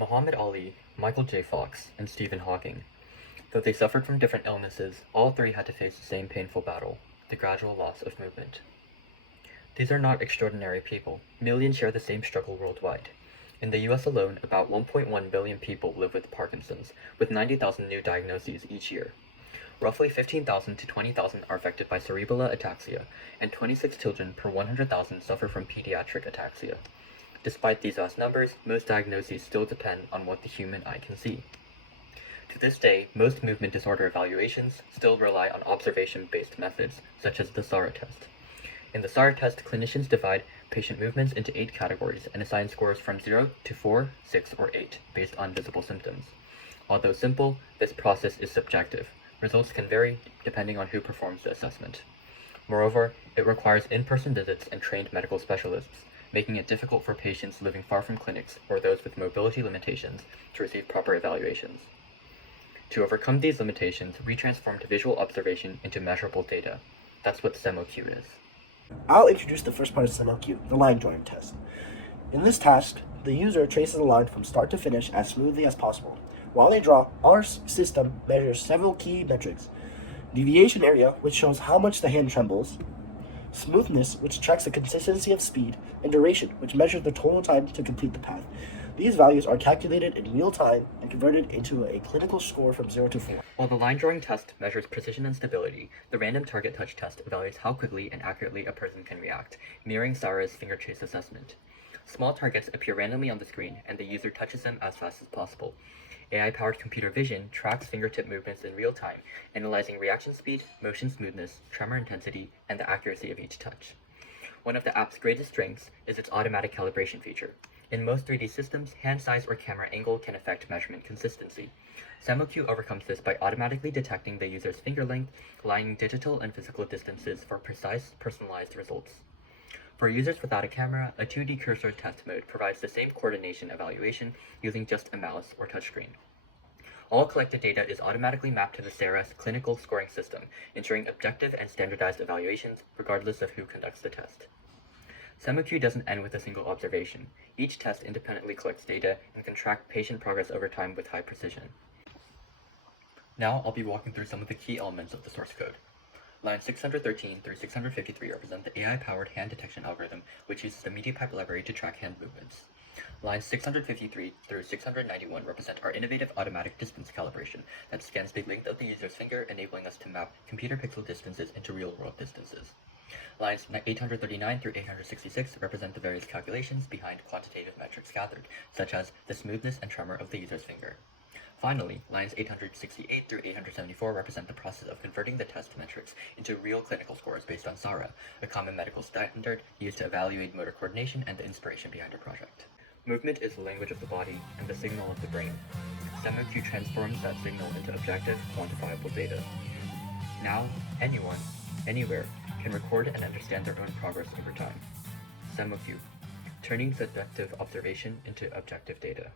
Muhammad Ali, Michael J. Fox, and Stephen Hawking. Though they suffered from different illnesses, all three had to face the same painful battle, the gradual loss of movement. These are not extraordinary people. Millions share the same struggle worldwide. In the US alone, about 1.1 billion people live with Parkinson's, with 90,000 new diagnoses each year. Roughly 15,000 to 20,000 are affected by cerebellar ataxia, and 26 children per 100,000 suffer from pediatric ataxia. Despite these vast numbers, most diagnoses still depend on what the human eye can see. To this day, most movement disorder evaluations still rely on observation-based methods, such as the SARA test. In the SARA test, clinicians divide patient movements into 8 categories and assign scores from 0 to 4, 6, or 8 based on visible symptoms. Although simple, this process is subjective. Results can vary depending on who performs the assessment. Moreover, it requires in-person visits and trained medical specialists, making it difficult for patients living far from clinics or those with mobility limitations to receive proper evaluations. To overcome these limitations, we transformed visual observation into measurable data. That's what CeMoQu is. I'll introduce the first part of CeMoQu, the line drawing test. In this task, the user traces a line from start to finish as smoothly as possible. While they draw, our system measures several key metrics: deviation area, which shows how much the hand trembles; smoothness, which tracks the consistency of speed; and duration, which measures the total time to complete the path. These values are calculated in real time and converted into a clinical score from 0 to 4. While the line drawing test measures precision and stability, the random target touch test evaluates how quickly and accurately a person can react, mirroring SARA's finger trace assessment. Small targets appear randomly on the screen, and the user touches them as fast as possible. AI-powered computer vision tracks fingertip movements in real time, analyzing reaction speed, motion smoothness, tremor intensity, and the accuracy of each touch. One of the app's greatest strengths is its automatic calibration feature. In most 3D systems, hand size or camera angle can affect measurement consistency. CeMoQu overcomes this by automatically detecting the user's finger length, aligning digital and physical distances for precise, personalized results. For users without a camera, a 2D cursor test mode provides the same coordination evaluation using just a mouse or touchscreen. All collected data is automatically mapped to the SARA's clinical scoring system, ensuring objective and standardized evaluations regardless of who conducts the test. CeMoQu doesn't end with a single observation. Each test independently collects data and can track patient progress over time with high precision. Now I'll be walking through some of the key elements of the source code. Lines 613 through 653 represent the AI-powered hand detection algorithm, which uses the MediaPipe library to track hand movements. Lines 653 through 691 represent our innovative automatic distance calibration that scans the length of the user's finger, enabling us to map computer pixel distances into real-world distances. Lines 839 through 866 represent the various calculations behind quantitative metrics gathered, such as the smoothness and tremor of the user's finger. Finally, lines 868 through 874 represent the process of converting the test metrics into real clinical scores based on SARA, a common medical standard used to evaluate motor coordination and the inspiration behind a project. Movement is the language of the body and the signal of the brain. CeMoQu transforms that signal into objective, quantifiable data. Now, anyone, anywhere, can record and understand their own progress over time. CeMoQu, turning subjective observation into objective data.